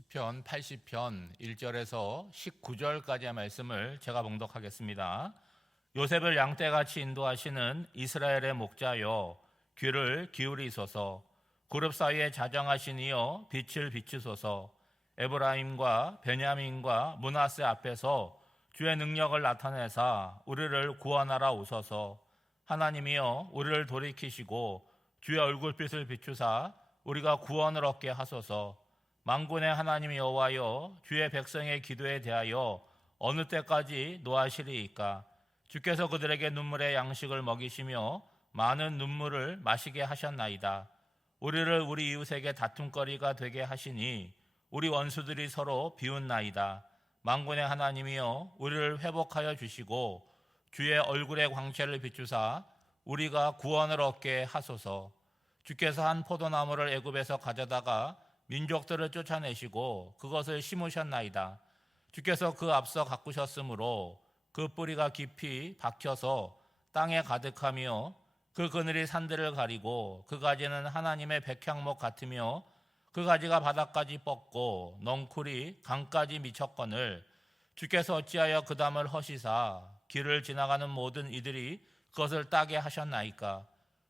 시편 80편 1절에서 19절까지의 말씀을 제가 봉독하겠습니다. 요셉을 양떼같이 인도하시는 이스라엘의 목자여 귀를 기울이소서. 그룹 사이에 자정하신 이여 빛을 비추소서. 에브라임과 베냐민과 므낫세 앞에서 주의 능력을 나타내사 우리를 구원하라 오소서. 하나님이여 우리를 돌이키시고 주의 얼굴빛을 비추사 우리가 구원을 얻게 하소서. 만군의 하나님 여호와여 주의 백성의 기도에 대하여 어느 때까지 노하시리이까? 주께서 그들에게 눈물의 양식을 먹이시며 많은 눈물을 마시게 하셨나이다. 우리를 우리 이웃에게 다툼거리가 되게 하시니 우리 원수들이 서로 비웃나이다. 만군의 하나님이여 우리를 회복하여 주시고 주의 얼굴의 광채를 비추사 우리가 구원을 얻게 하소서. 주께서 한 포도나무를 애굽에서 가져다가 민족들을 쫓아내시고 그것을 심으셨나이다. 주께서 그 앞서 가꾸셨으므로 그 뿌리가 깊이 박혀서 땅에 가득하며 그 그늘이 산들을 가리고 그 가지는 하나님의 백향목 같으며 그 가지가 바닥까지 뻗고 넝쿨이 강까지 미쳤거늘 주께서 어찌하여 그 담을 허시사 길을 지나가는 모든 이들이 그것을 따게 하셨나이까?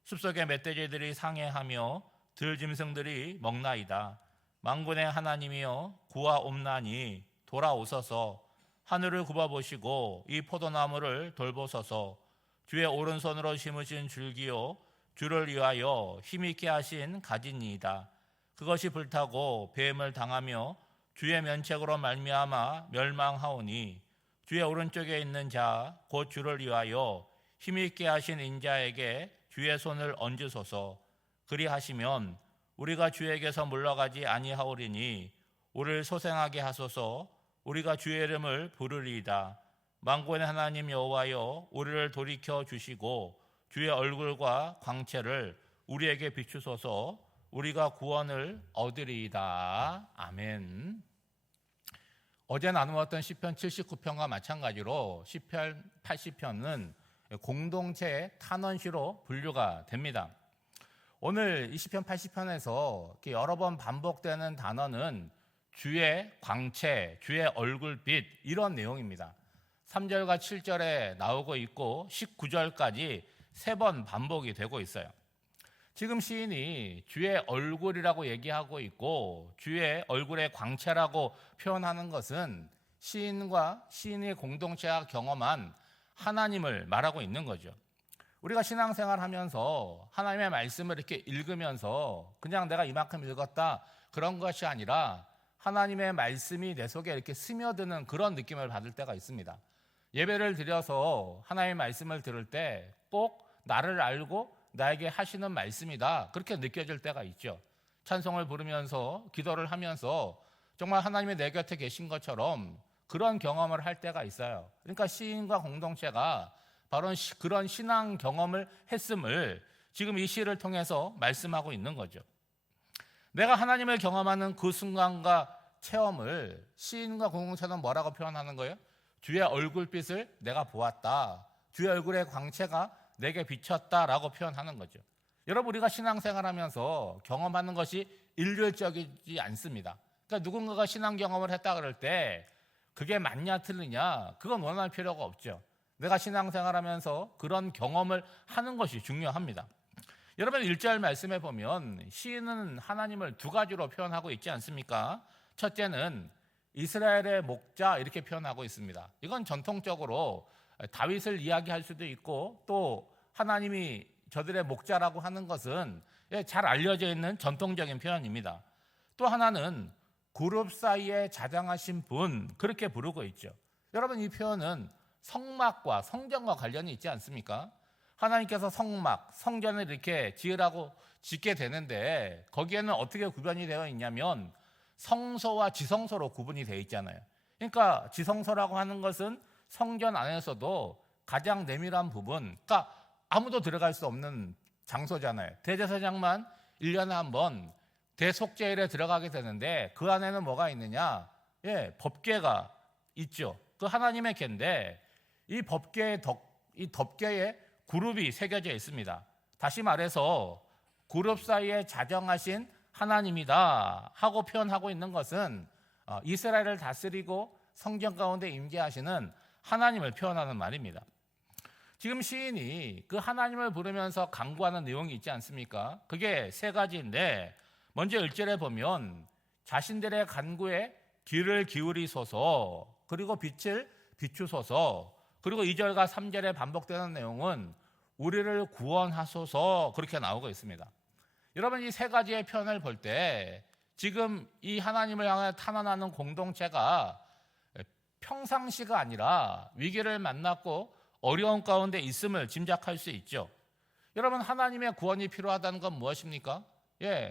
숲속의 멧돼지들이 상해하며 들짐승들이 먹나이다. 만군의 하나님이여 구하옵나니 돌아오소서. 하늘을 굽어보시고 이 포도나무를 돌보소서. 주의 오른손으로 심으신 줄기요 주를 위하여 힘있게 하신 가지니이다. 그것이 불타고 뱀을 당하며 주의 면책으로 말미암아 멸망하오니 주의 오른쪽에 있는 자 곧 주를 위하여 힘있게 하신 인자에게 주의 손을 얹으소서. 그리하시면 우리가 주에게서 물러가지 아니하오리니 우리를 소생하게 하소서. 우리가 주의 이름을 부르리이다. 만군의 하나님 여호와여 우리를 돌이켜 주시고 주의 얼굴과 광채를 우리에게 비추소서. 우리가 구원을 얻으리이다. 아멘. 어제 나누었던 시편 79편과 마찬가지로 시편 80편은 공동체의 탄원시로 분류가 됩니다. 오늘 이 시편 80편에서 여러 번 반복되는 단어는 주의 광채, 주의 얼굴빛 이런 내용입니다. 3절과 7절에 나오고 있고 19절까지 3번 반복이 되고 있어요. 지금 시인이 주의 얼굴이라고 얘기하고 있고 주의 얼굴의 광채라고 표현하는 것은 시인과 시인의 공동체가 경험한 하나님을 말하고 있는 거죠. 우리가 신앙생활 하면서 하나님의 말씀을 이렇게 읽으면서 그냥 내가 이만큼 읽었다 그런 것이 아니라 하나님의 말씀이 내 속에 이렇게 스며드는 그런 느낌을 받을 때가 있습니다. 예배를 드려서 하나님의 말씀을 들을 때 꼭 나를 알고 나에게 하시는 말씀이다 그렇게 느껴질 때가 있죠. 찬송을 부르면서 기도를 하면서 정말 하나님이 내 곁에 계신 것처럼 그런 경험을 할 때가 있어요. 그러니까 시인과 공동체가 바로 그런 신앙 경험을 했음을 지금 이 시를 통해서 말씀하고 있는 거죠. 내가 하나님을 경험하는 그 순간과 체험을 시인과 공동체는 뭐라고 표현하는 거예요? 주의 얼굴빛을 내가 보았다. 주의 얼굴의 광채가 내게 비쳤다라고 표현하는 거죠. 여러분 우리가 신앙생활하면서 경험하는 것이 일률적이지 않습니다. 그러니까 누군가가 신앙 경험을 했다 그럴 때 그게 맞냐 틀리냐 그건 원할 필요가 없죠. 내가 신앙생활하면서 그런 경험을 하는 것이 중요합니다. 여러분 1절 말씀에 보면 시인은 하나님을 두 가지로 표현하고 있지 않습니까? 첫째는 이스라엘의 목자 이렇게 표현하고 있습니다. 이건 전통적으로 다윗을 이야기할 수도 있고 또 하나님이 저들의 목자라고 하는 것은 잘 알려져 있는 전통적인 표현입니다. 또 하나는 그룹 사이에 자장하신 분 그렇게 부르고 있죠. 여러분 이 표현은 성막과 성전과 관련이 있지 않습니까? 하나님께서 성막, 성전을 이렇게 지으라고 짓게 되는데 거기에는 어떻게 구별이 되어 있냐면 성소와 지성소로 구분이 되어 있잖아요. 그러니까 지성소라고 하는 것은 성전 안에서도 가장 내밀한 부분, 그러니까 아무도 들어갈 수 없는 장소잖아요. 대제사장만 1년에 한 번 대속죄일에 들어가게 되는데 그 안에는 뭐가 있느냐? 법궤가 있죠. 그 하나님의 궤인데 이 법궤의 이 덮개에 그룹이 새겨져 있습니다. 다시 말해서 그룹 사이에 자정하신 하나님이다 하고 표현하고 있는 것은 이스라엘을 다스리고 성경 가운데 임재하시는 하나님을 표현하는 말입니다. 지금 시인이 그 하나님을 부르면서 간구하는 내용이 있지 않습니까? 그게 세 가지인데, 먼저 1절에 보면 자신들의 간구에 귀를 기울이소서, 그리고 빛을 비추소서, 그리고 2절과 3절에 반복되는 내용은 우리를 구원하소서, 그렇게 나오고 있습니다. 여러분, 이 세 가지의 표현을 볼 때 지금 이 하나님을 향해 탄원하는 공동체가 평상시가 아니라 위기를 만났고 어려운 가운데 있음을 짐작할 수 있죠. 여러분, 하나님의 구원이 필요하다는 건 무엇입니까?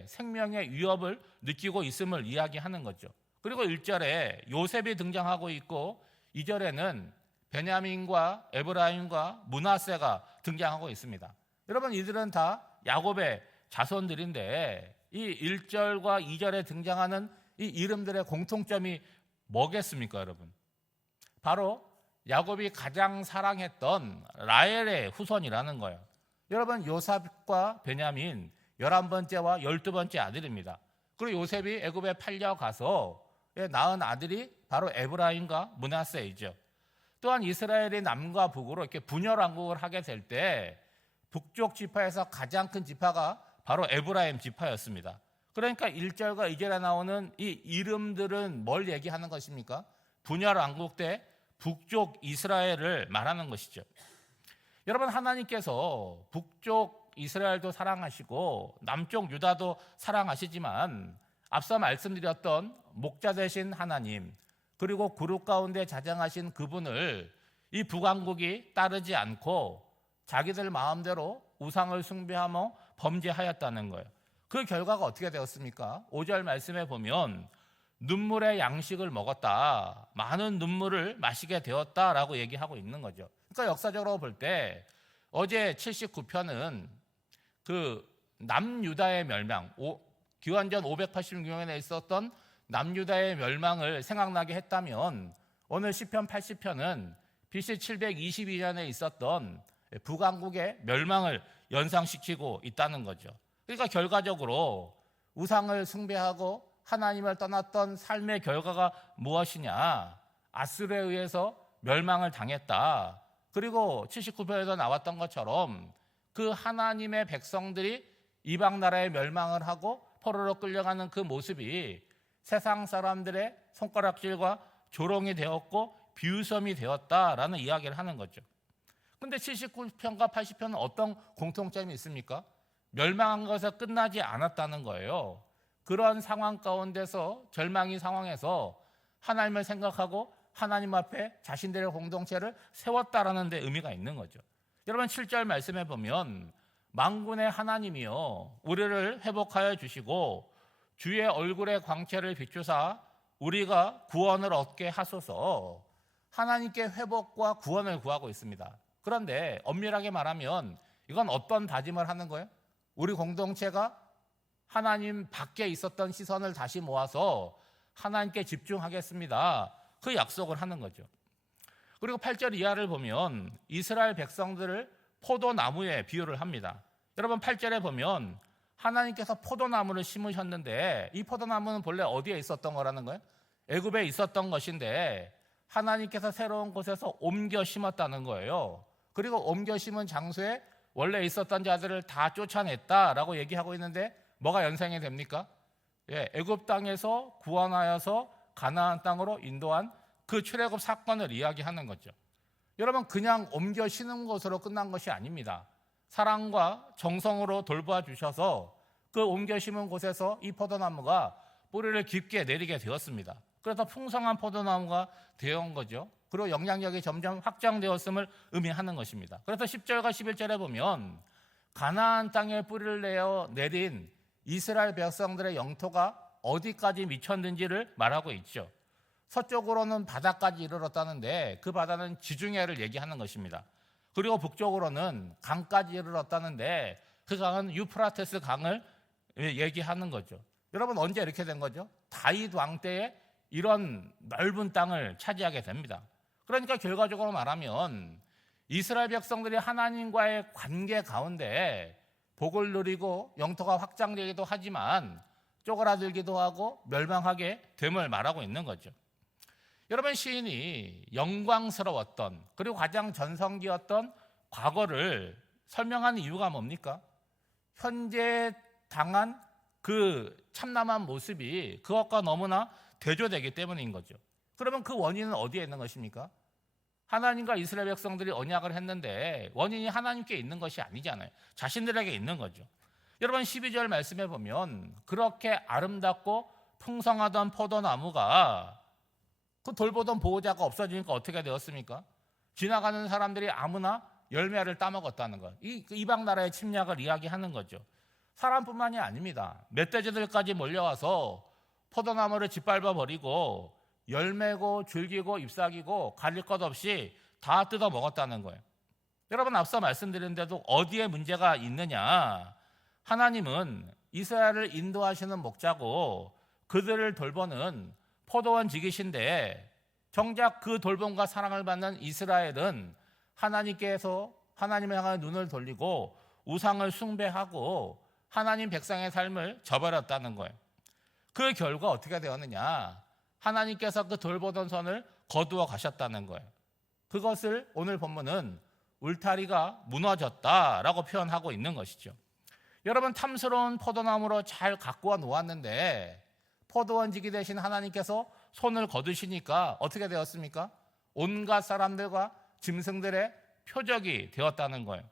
생명의 위협을 느끼고 있음을 이야기하는 거죠. 그리고 1절에 요셉이 등장하고 있고 2절에는 베냐민과 에브라임과 므낫세가 등장하고 있습니다. 여러분, 이들은 다 야곱의 자손들인데 이 1절과 2절에 등장하는 이 이름들의 공통점이 뭐겠습니까, 여러분? 바로 야곱이 가장 사랑했던 라헬의 후손이라는 거예요. 여러분, 요셉과 베냐민 11번째와 12번째 아들입니다. 그리고 요셉이 애굽에 팔려가서 낳은 아들이 바로 에브라임과 므낫세이죠. 또한 이스라엘이 남과 북으로 이렇게 분열왕국을 하게 될 때 북쪽 지파에서 가장 큰 지파가 바로 에브라임 지파였습니다. 그러니까 1절과 2절에 나오는 이 이름들은 뭘 얘기하는 것입니까? 분열왕국 때 북쪽 이스라엘을 말하는 것이죠. 여러분, 하나님께서 북쪽 이스라엘도 사랑하시고 남쪽 유다도 사랑하시지만 앞서 말씀드렸던 목자 되신 하나님, 그리고 그룹 가운데 자정하신 그분을 이 북왕국이 따르지 않고 자기들 마음대로 우상을 숭배하며 범죄하였다는 거예요. 그 결과가 어떻게 되었습니까? 5절 말씀에 보면 눈물의 양식을 먹었다, 많은 눈물을 마시게 되었다라고 얘기하고 있는 거죠. 그러니까 역사적으로 볼 때 어제 79편은 그 남유다의 멸망, 기원전 586년에 있었던 남유다의 멸망을 생각나게 했다면 오늘 시편 80편은 BC 722년에 있었던 북왕국의 멸망을 연상시키고 있다는 거죠. 그러니까 결과적으로 우상을 숭배하고 하나님을 떠났던 삶의 결과가 무엇이냐? 아수르에 의해서 멸망을 당했다. 그리고 79편에도 나왔던 것처럼 그 하나님의 백성들이 이방 나라에 멸망을 하고 포로로 끌려가는 그 모습이 세상 사람들의 손가락질과 조롱이 되었고 비웃음이 되었다라는 이야기를 하는 거죠. 그런데 79편과 80편은 어떤 공통점이 있습니까? 멸망한 것에 끝나지 않았다는 거예요. 그런 상황 가운데서 절망의 상황에서 하나님을 생각하고 하나님 앞에 자신들의 공동체를 세웠다라는 데 의미가 있는 거죠. 여러분, 7절 말씀해 보면 만군의 하나님이여 우리를 회복하여 주시고 주의 얼굴의 광채를 비추사 우리가 구원을 얻게 하소서. 하나님께 회복과 구원을 구하고 있습니다. 그런데 엄밀하게 말하면 이건 어떤 다짐을 하는 거예요? 우리 공동체가 하나님 밖에 있었던 시선을 다시 모아서 하나님께 집중하겠습니다. 그 약속을 하는 거죠. 그리고 8절 이하를 보면 이스라엘 백성들을 포도나무에 비유를 합니다. 여러분, 8절에 보면 하나님께서 포도나무를 심으셨는데 이 포도나무는 본래 어디에 있었던 거라는 거예요? 애굽에 있었던 것인데 하나님께서 새로운 곳에서 옮겨 심었다는 거예요. 그리고 옮겨 심은 장소에 원래 있었던 자들을 다 쫓아냈다라고 얘기하고 있는데 뭐가 연상이 됩니까? 애굽 땅에서 구원하여서 가나안 땅으로 인도한 그 출애굽 사건을 이야기하는 거죠. 여러분, 그냥 옮겨 심는 것으로 끝난 것이 아닙니다. 사랑과 정성으로 돌봐 주셔서 그 옮겨 심은 곳에서 이 포도나무가 뿌리를 깊게 내리게 되었습니다. 그래서 풍성한 포도나무가 되어온 거죠. 그리고 영향력이 점점 확장되었음을 의미하는 것입니다. 그래서 10절과 11절에 보면 가나안 땅에 뿌리를 내어 내린 이스라엘 백성들의 영토가 어디까지 미쳤는지를 말하고 있죠. 서쪽으로는 바다까지 이르렀다는데 그 바다는 지중해를 얘기하는 것입니다. 그리고 북쪽으로는 강까지 이르렀다는데 그 강은 유프라테스 강을 얘기하는 거죠. 여러분, 언제 이렇게 된 거죠? 다윗 왕 때에 이런 넓은 땅을 차지하게 됩니다. 그러니까 결과적으로 말하면 이스라엘 백성들이 하나님과의 관계 가운데 복을 누리고 영토가 확장되기도 하지만 쪼그라들기도 하고 멸망하게 됨을 말하고 있는 거죠. 여러분, 시인이 영광스러웠던 그리고 가장 전성기였던 과거를 설명하는 이유가 뭡니까? 현재 당한 그 참남한 모습이 그것과 너무나 대조되기 때문인 거죠. 그러면 그 원인은 어디에 있는 것입니까? 하나님과 이스라엘 백성들이 언약을 했는데 원인이 하나님께 있는 것이 아니잖아요. 자신들에게 있는 거죠. 여러분, 12절 말씀해 보면 그렇게 아름답고 풍성하던 포도나무가 그 돌보던 보호자가 없어지니까 어떻게 되었습니까? 지나가는 사람들이 아무나 열매를 따먹었다는 것. 이방 나라의 침략을 이야기하는 거죠. 사람뿐만이 아닙니다. 멧돼지들까지 몰려와서 포도나무를 짓밟아 버리고 열매고 줄기고 잎사귀고 가릴 것 없이 다 뜯어 먹었다는 거예요. 여러분, 앞서 말씀드린 대로 어디에 문제가 있느냐? 하나님은 이스라엘을 인도하시는 목자고 그들을 돌보는 포도원직이신데 정작 그 돌봄과 사랑을 받는 이스라엘은 하나님께서 하나님을 향해 눈을 돌리고 우상을 숭배하고 하나님 백성의 삶을 저버렸다는 거예요. 그 결과 어떻게 되었느냐? 하나님께서 그 돌보던 손을 거두어 가셨다는 거예요. 그것을 오늘 본문은 울타리가 무너졌다라고 표현하고 있는 것이죠. 여러분, 탐스러운 포도나무로 잘 가꾸어 놓았는데 포도원직이 되신 하나님께서 손을 거두시니까 어떻게 되었습니까? 온갖 사람들과 짐승들의 표적이 되었다는 거예요.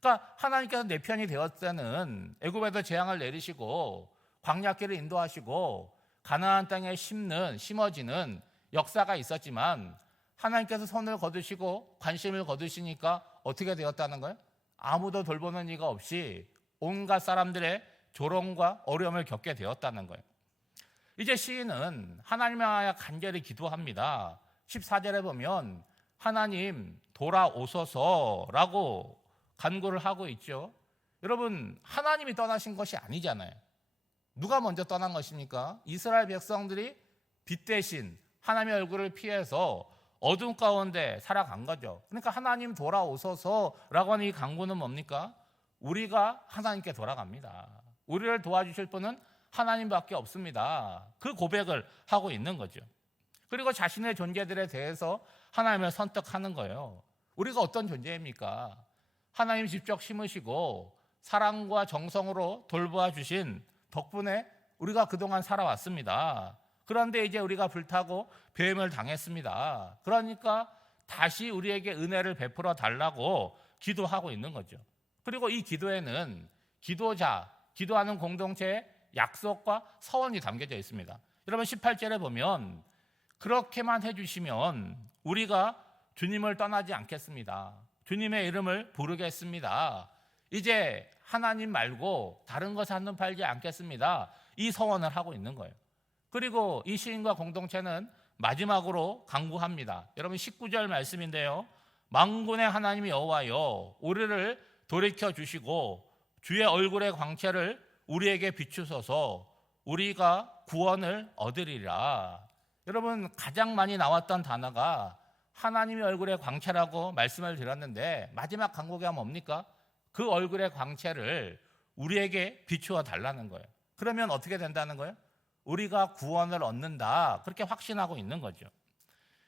그러니까 하나님께서 내 편이 되었다는 애굽에도 재앙을 내리시고 광야길을 인도하시고 가나안 땅에 심어지는 역사가 있었지만 하나님께서 손을 거두시고 관심을 거두시니까 어떻게 되었다는 거예요? 아무도 돌보는 이가 없이 온갖 사람들의 조롱과 어려움을 겪게 되었다는 거예요. 이제 시인은 하나님을 향하여 간절히 기도합니다. 14절에 보면 하나님 돌아오소서라고 간구를 하고 있죠. 여러분, 하나님이 떠나신 것이 아니잖아요. 누가 먼저 떠난 것입니까? 이스라엘 백성들이 빛 대신 하나님의 얼굴을 피해서 어둠 가운데 살아간 거죠. 그러니까 하나님 돌아오소서라고 하는 이 간구는 뭡니까? 우리가 하나님께 돌아갑니다. 우리를 도와주실 분은 하나님밖에 없습니다. 그 고백을 하고 있는 거죠. 그리고 자신의 존재들에 대해서 하나님을 선택하는 거예요. 우리가 어떤 존재입니까? 하나님 직접 심으시고 사랑과 정성으로 돌보아 주신 덕분에 우리가 그동안 살아왔습니다. 그런데 이제 우리가 불타고 배임을 당했습니다. 그러니까 다시 우리에게 은혜를 베풀어 달라고 기도하고 있는 거죠. 그리고 이 기도에는 기도하는 공동체의 약속과 서원이 담겨져 있습니다. 여러분, 18절에 보면 그렇게만 해주시면 우리가 주님을 떠나지 않겠습니다. 주님의 이름을 부르겠습니다. 이제 하나님 말고 다른 것에 한눈 팔지 않겠습니다. 이 서원을 하고 있는 거예요. 그리고 이 시인과 공동체는 마지막으로 간구합니다. 여러분, 19절 말씀인데요. 만군의 하나님 여호와여, 우리를 돌이켜 주시고 주의 얼굴의 광채를 우리에게 비추소서, 우리가 구원을 얻으리라. 여러분, 가장 많이 나왔던 단어가 하나님의 얼굴의 광채라고 말씀을 드렸는데 마지막 간구가 뭡니까? 그 얼굴의 광채를 우리에게 비추어 달라는 거예요. 그러면 어떻게 된다는 거예요? 우리가 구원을 얻는다, 그렇게 확신하고 있는 거죠.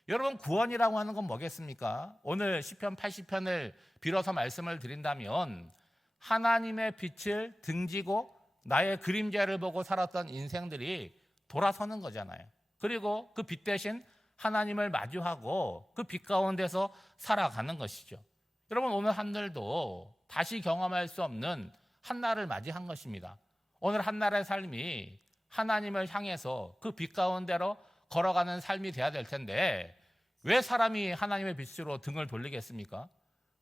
여러분, 구원이라고 하는 건 뭐겠습니까? 오늘 시편 80편을 빌어서 말씀을 드린다면 하나님의 빛을 등지고 나의 그림자를 보고 살았던 인생들이 돌아서는 거잖아요. 그리고 그 빛 대신 하나님을 마주하고 그 빛 가운데서 살아가는 것이죠. 여러분, 오늘 한날도 다시 경험할 수 없는 한날을 맞이한 것입니다. 오늘 한날의 삶이 하나님을 향해서 그 빛 가운데로 걸어가는 삶이 돼야 될 텐데 왜 사람이 하나님의 빛으로 등을 돌리겠습니까?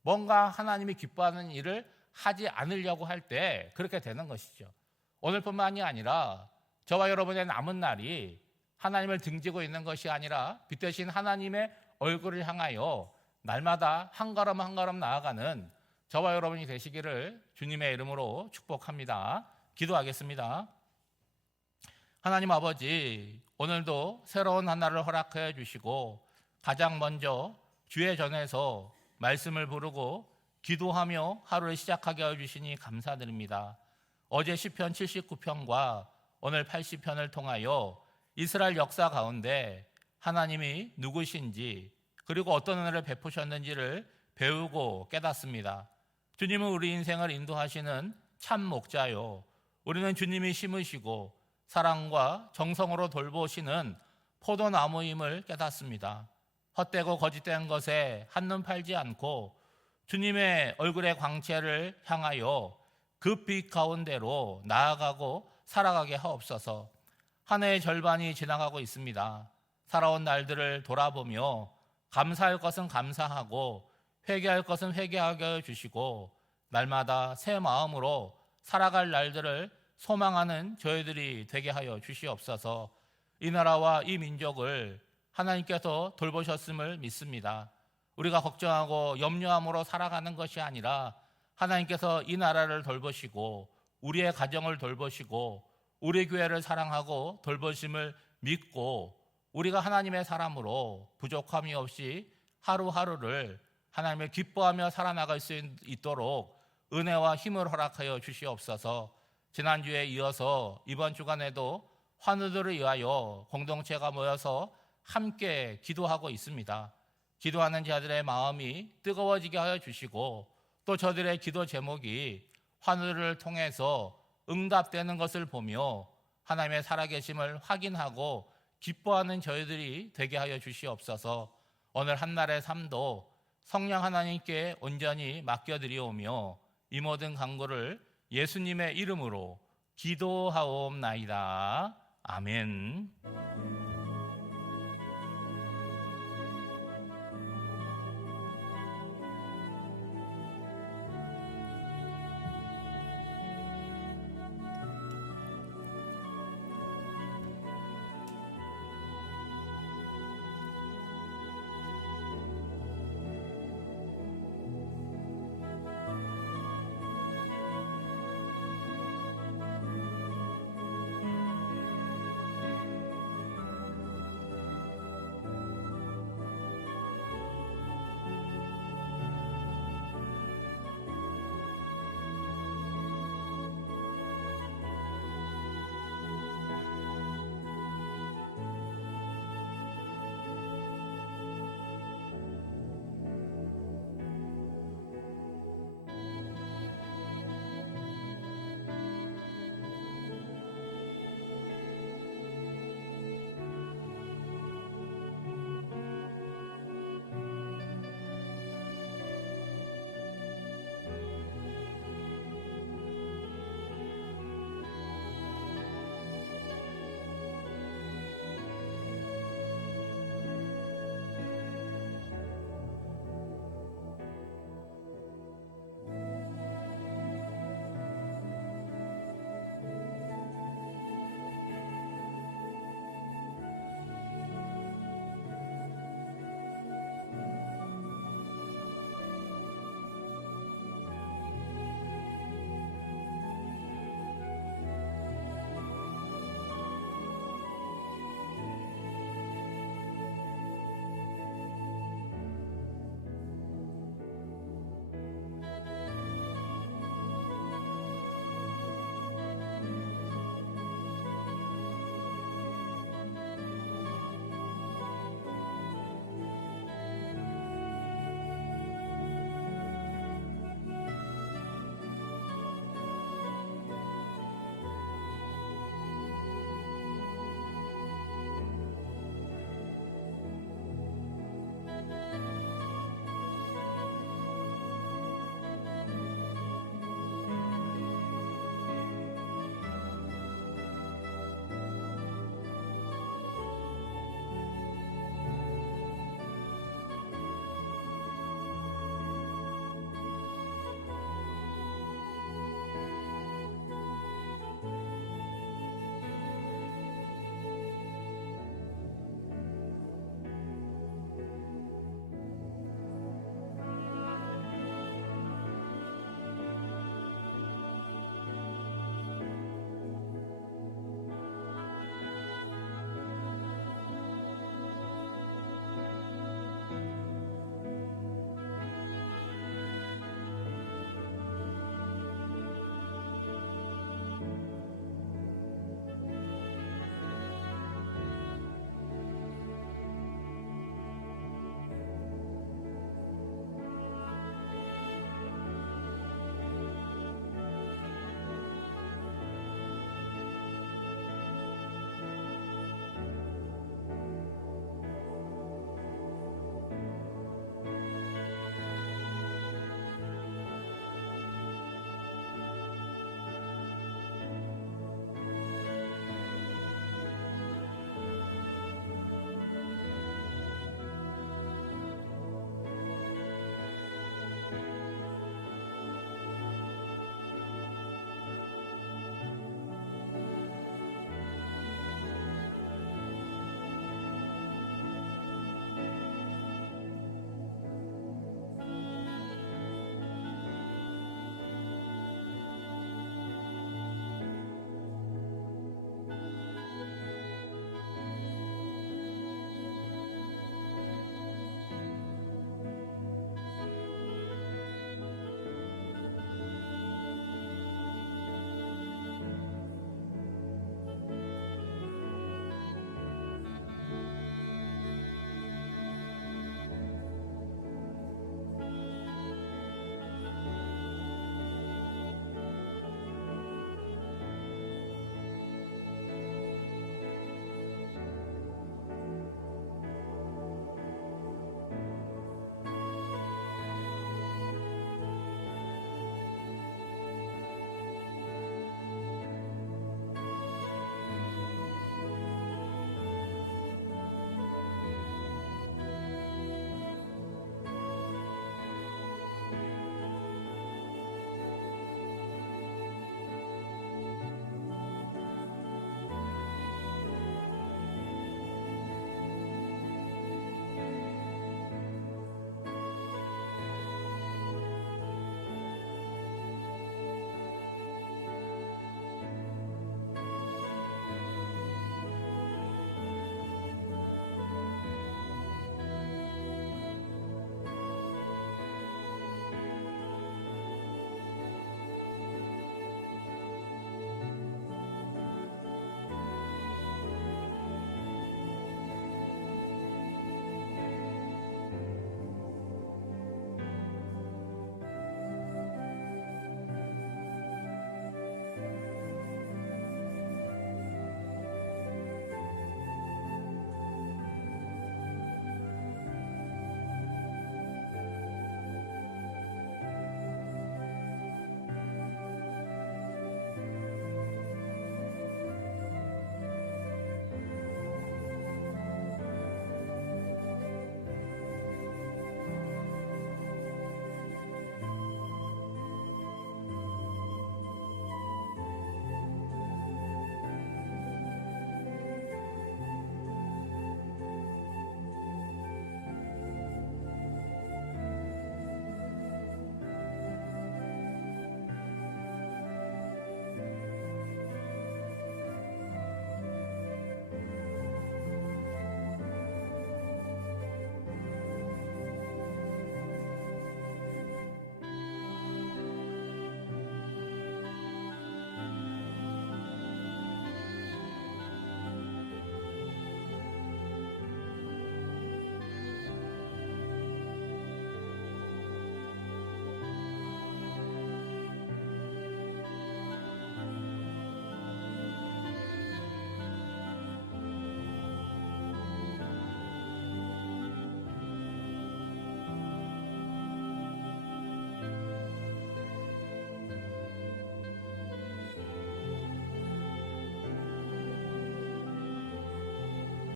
뭔가 하나님이 기뻐하는 일을 하지 않으려고 할 때 그렇게 되는 것이죠. 오늘뿐만이 아니라 저와 여러분의 남은 날이 하나님을 등지고 있는 것이 아니라 빛 대신 하나님의 얼굴을 향하여 날마다 한 걸음 한 걸음 나아가는 저와 여러분이 되시기를 주님의 이름으로 축복합니다. 기도하겠습니다. 하나님 아버지, 오늘도 새로운 하나를 허락해 주시고 가장 먼저 주의 전에서 말씀을 부르고 기도하며 하루를 시작하게 해주시니 감사드립니다. 어제 시편 79편과 오늘 80편을 통하여 이스라엘 역사 가운데 하나님이 누구신지 그리고 어떤 은혜를 베푸셨는지를 배우고 깨닫습니다. 주님은 우리 인생을 인도하시는 참 목자요, 우리는 주님이 심으시고 사랑과 정성으로 돌보시는 포도나무임을 깨닫습니다. 헛되고 거짓된 것에 한눈 팔지 않고 주님의 얼굴의 광채를 향하여 그 빛 가운데로 나아가고 살아가게 하옵소서. 한 해의 절반이 지나가고 있습니다. 살아온 날들을 돌아보며 감사할 것은 감사하고 회개할 것은 회개하게 해주시고 날마다 새 마음으로 살아갈 날들을 소망하는 저희들이 되게 하여 주시옵소서. 이 나라와 이 민족을 하나님께서 돌보셨음을 믿습니다. 우리가 걱정하고 염려함으로 살아가는 것이 아니라 하나님께서 이 나라를 돌보시고 우리의 가정을 돌보시고 우리 교회를 사랑하고 돌보심을 믿고 우리가 하나님의 사람으로 부족함이 없이 하루하루를 하나님을 기뻐하며 살아나갈 수 있도록 은혜와 힘을 허락하여 주시옵소서. 지난주에 이어서 이번 주간에도 환우들을 위하여 공동체가 모여서 함께 기도하고 있습니다. 기도하는 자들의 마음이 뜨거워지게 하여 주시고 또 저들의 기도 제목이 환우를 통해서 응답되는 것을 보며 하나님의 살아계심을 확인하고 기뻐하는 저희들이 되게 하여 주시옵소서. 오늘 한날의 삶도 성령 하나님께 온전히 맡겨드리오며 이 모든 간구를 예수님의 이름으로 기도하옵나이다. 아멘.